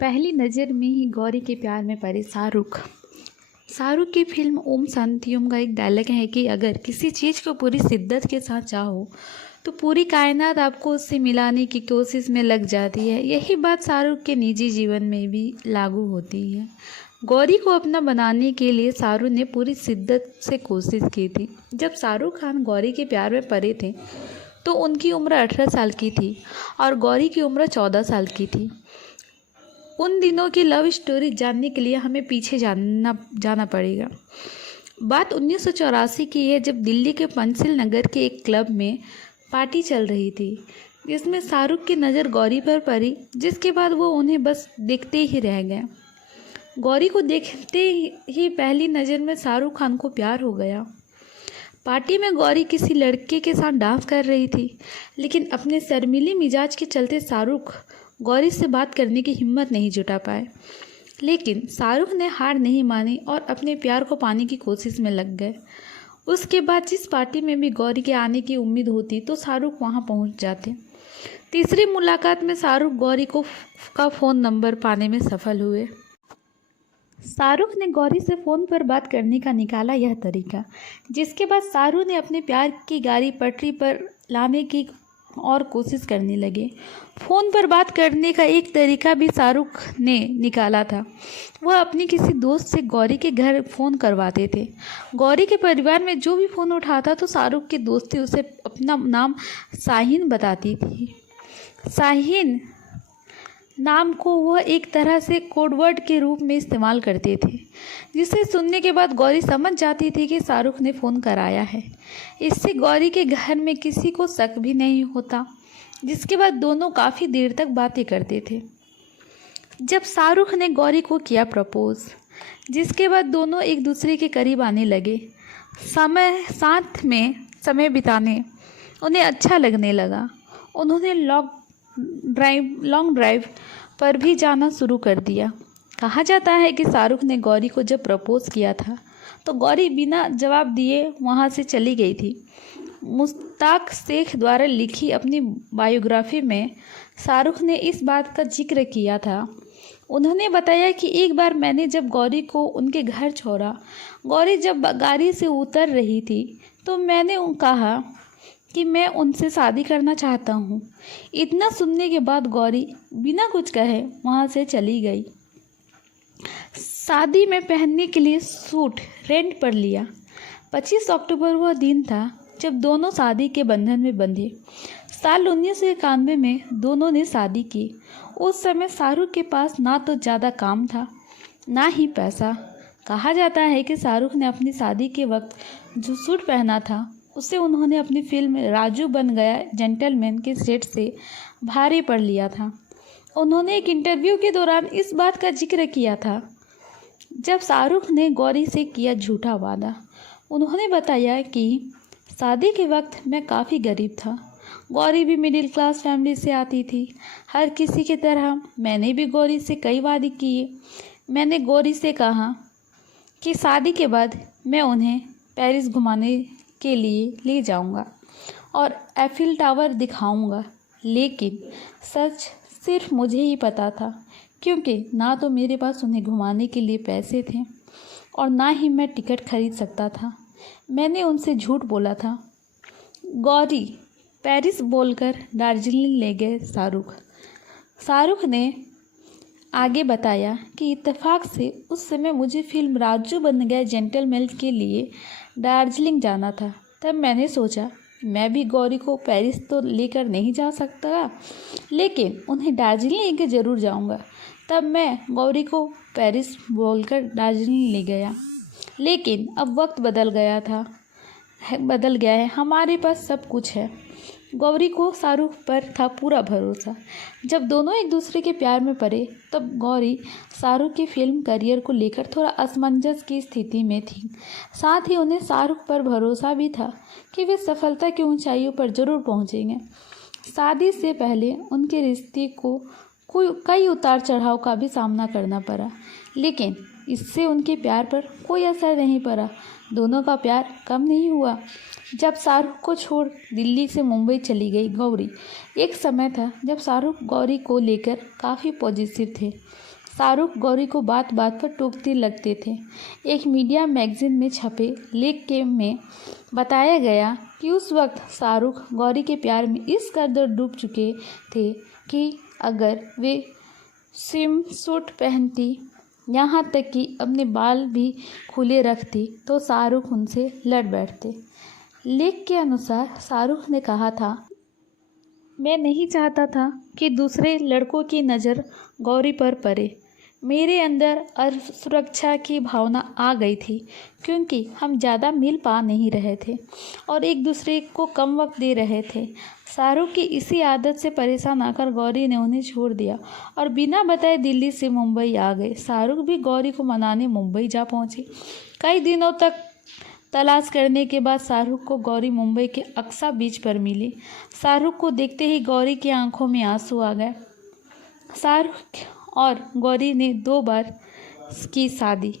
पहली नज़र में ही गौरी के प्यार में पड़े शाहरुख। शाहरुख की फिल्म ओम शांति ओम का एक डायलॉग है कि अगर किसी चीज़ को पूरी शिद्दत के साथ चाहो तो पूरी कायनात आपको उससे मिलाने की कोशिश में लग जाती है। यही बात शाहरुख के निजी जीवन में भी लागू होती है। गौरी को अपना बनाने के लिए शाहरुख ने पूरी शिद्दत से कोशिश की थी। जब शाहरुख खान गौरी के प्यार में पड़े थे तो उनकी उम्र 18 साल की थी और गौरी की उम्र 14 साल की थी। उन दिनों की लव स्टोरी जानने के लिए हमें पीछे जाना पड़ेगा। बात 1984 की है, जब दिल्ली के पंचशील नगर के एक क्लब में पार्टी चल रही थी जिसमें शाहरुख की नज़र गौरी पर पड़ी, जिसके बाद वो उन्हें बस देखते ही रह गए। गौरी को देखते ही पहली नज़र में शाहरुख खान को प्यार हो गया। पार्टी में गौरी किसी लड़के के साथ डांस कर रही थी, लेकिन अपने शर्मीले मिजाज के चलते शाहरुख गौरी से बात करने की हिम्मत नहीं जुटा पाए। लेकिन शाहरुख ने हार नहीं मानी और अपने प्यार को पाने की कोशिश में लग गए। उसके बाद जिस पार्टी में भी गौरी के आने की उम्मीद होती तो शाहरुख वहां पहुंच जाते। तीसरी मुलाकात में शाहरुख गौरी का फ़ोन नंबर पाने में सफल हुए। शाहरुख ने गौरी से फ़ोन पर बात करने का निकाला यह तरीका, जिसके बाद शाहरुख ने अपने प्यार की गाड़ी पटरी पर लाने की और कोशिश करने लगे। फ़ोन पर बात करने का एक तरीका भी शाहरुख ने निकाला था। वह अपनी किसी दोस्त से गौरी के घर फ़ोन करवाते थे। गौरी के परिवार में जो भी फ़ोन उठाता तो शाहरुख की दोस्ती उसे अपना नाम शाहीन बताती थी। शाहीन नाम को वह एक तरह से कोडवर्ड के रूप में इस्तेमाल करते थे, जिसे सुनने के बाद गौरी समझ जाती थी कि शाहरुख ने फ़ोन कराया है। इससे गौरी के घर में किसी को शक भी नहीं होता, जिसके बाद दोनों काफ़ी देर तक बातें करते थे। जब शाहरुख ने गौरी को किया प्रपोज़, जिसके बाद दोनों एक दूसरे के करीब आने लगे। साथ में समय बिताने उन्हें अच्छा लगने लगा। उन्होंने लॉन्ग ड्राइव पर भी जाना शुरू कर दिया। कहा जाता है कि शाहरुख ने गौरी को जब प्रपोज़ किया था तो गौरी बिना जवाब दिए वहां से चली गई थी। मुश्ताक शेख द्वारा लिखी अपनी बायोग्राफी में शाहरुख ने इस बात का जिक्र किया था। उन्होंने बताया कि एक बार मैंने जब गौरी को उनके घर छोड़ा, गौरी जब गाड़ी से उतर रही थी तो मैंने कहा कि मैं उनसे शादी करना चाहता हूँ। इतना सुनने के बाद गौरी बिना कुछ कहे वहाँ से चली गई। शादी में पहनने के लिए सूट रेंट पर लिया। 25 अक्टूबर वह दिन था जब दोनों शादी के बंधन में बंधे। साल 1991 में दोनों ने शादी की। उस समय शाहरुख के पास ना तो ज़्यादा काम था, ना ही पैसा। कहा जाता है कि शाहरुख ने अपनी शादी के वक्त जो सूट पहना था उसे उन्होंने अपनी फिल्म राजू बन गया जेंटलमैन के सेट से भारी पड़ लिया था। उन्होंने एक इंटरव्यू के दौरान इस बात का जिक्र किया था जब शाहरुख ने गौरी से किया झूठा वादा। उन्होंने बताया कि शादी के वक्त मैं काफ़ी गरीब था। गौरी भी मिडिल क्लास फैमिली से आती थी। हर किसी की तरह मैंने भी गौरी से कई वादे किए। मैंने गौरी से कहा कि शादी के बाद मैं उन्हें पेरिस घुमाने के लिए ले जाऊंगा और एफिल टावर दिखाऊंगा, लेकिन सच सिर्फ मुझे ही पता था, क्योंकि ना तो मेरे पास उन्हें घुमाने के लिए पैसे थे और ना ही मैं टिकट खरीद सकता था। मैंने उनसे झूठ बोला था। गौरी पेरिस बोलकर दार्जिलिंग ले गए शाहरुख ने आगे बताया कि इत्तेफाक से उस समय मुझे फिल्म राजू बन गया जेंटलमैन के लिए दार्जिलिंग जाना था। तब मैंने सोचा मैं भी गौरी को पेरिस तो लेकर नहीं जा सकता, लेकिन उन्हें दार्जिलिंग लेकर ज़रूर जाऊंगा। तब मैं गौरी को पेरिस बोलकर दार्जिलिंग ले गया। लेकिन अब वक्त बदल गया है। हमारे पास सब कुछ है। गौरी को शाहरुख पर था पूरा भरोसा। जब दोनों एक दूसरे के प्यार में पड़े तब गौरी शाहरुख की फिल्म करियर को लेकर थोड़ा असमंजस की स्थिति में थी। साथ ही उन्हें शाहरुख पर भरोसा भी था कि वे सफलता की ऊंचाइयों पर जरूर पहुंचेंगे। शादी से पहले उनके रिश्ते को कई उतार चढ़ाव का भी सामना करना पड़ा, लेकिन इससे उनके प्यार पर कोई असर नहीं पड़ा। दोनों का प्यार कम नहीं हुआ। जब शाहरुख को छोड़ दिल्ली से मुंबई चली गई गौरी, एक समय था जब शाहरुख गौरी को लेकर काफ़ी पॉजिटिव थे। शाहरुख गौरी को बात बात पर टोकते लगते थे। एक मीडिया मैगजीन में छपे लेख के में बताया गया कि उस वक्त शाहरुख गौरी के प्यार में इस कदर डूब चुके थे कि अगर वे स्विम सूट पहनती, यहाँ तक कि अपने बाल भी खुले रखती, तो शाहरुख उनसे लड़ बैठते। लेख के अनुसार शाहरुख ने कहा था, मैं नहीं चाहता था कि दूसरे लड़कों की नज़र गौरी पर पड़े। मेरे अंदर असुरक्षा की भावना आ गई थी क्योंकि हम ज़्यादा मिल पा नहीं रहे थे और एक दूसरे को कम वक्त दे रहे थे। शाहरुख की इसी आदत से परेशान आकर गौरी ने उन्हें छोड़ दिया और बिना बताए दिल्ली से मुंबई आ गए। शाहरुख भी गौरी को मनाने मुंबई जा पहुंचे। कई दिनों तक तलाश करने के बाद शाहरुख को गौरी मुंबई के अक्सा बीच पर मिली। शाहरुख को देखते ही गौरी की आंखों में आंसू आ गए। शाहरुख और गौरी ने 2 बार की शादी।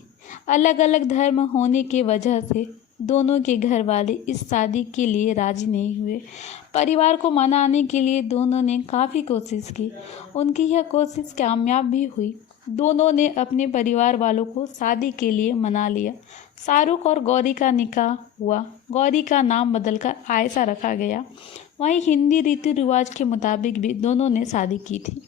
अलग अलग धर्म होने की वजह से दोनों के घर वाले इस शादी के लिए राजी नहीं हुए। परिवार को मनाने के लिए दोनों ने काफ़ी कोशिश की। उनकी यह कोशिश कामयाब भी हुई। दोनों ने अपने परिवार वालों को शादी के लिए मना लिया। शाहरुख और गौरी का निकाह हुआ। गौरी का नाम बदलकर आयशा रखा गया। वहीं हिंदी रीति रिवाज के मुताबिक भी दोनों ने शादी की थी।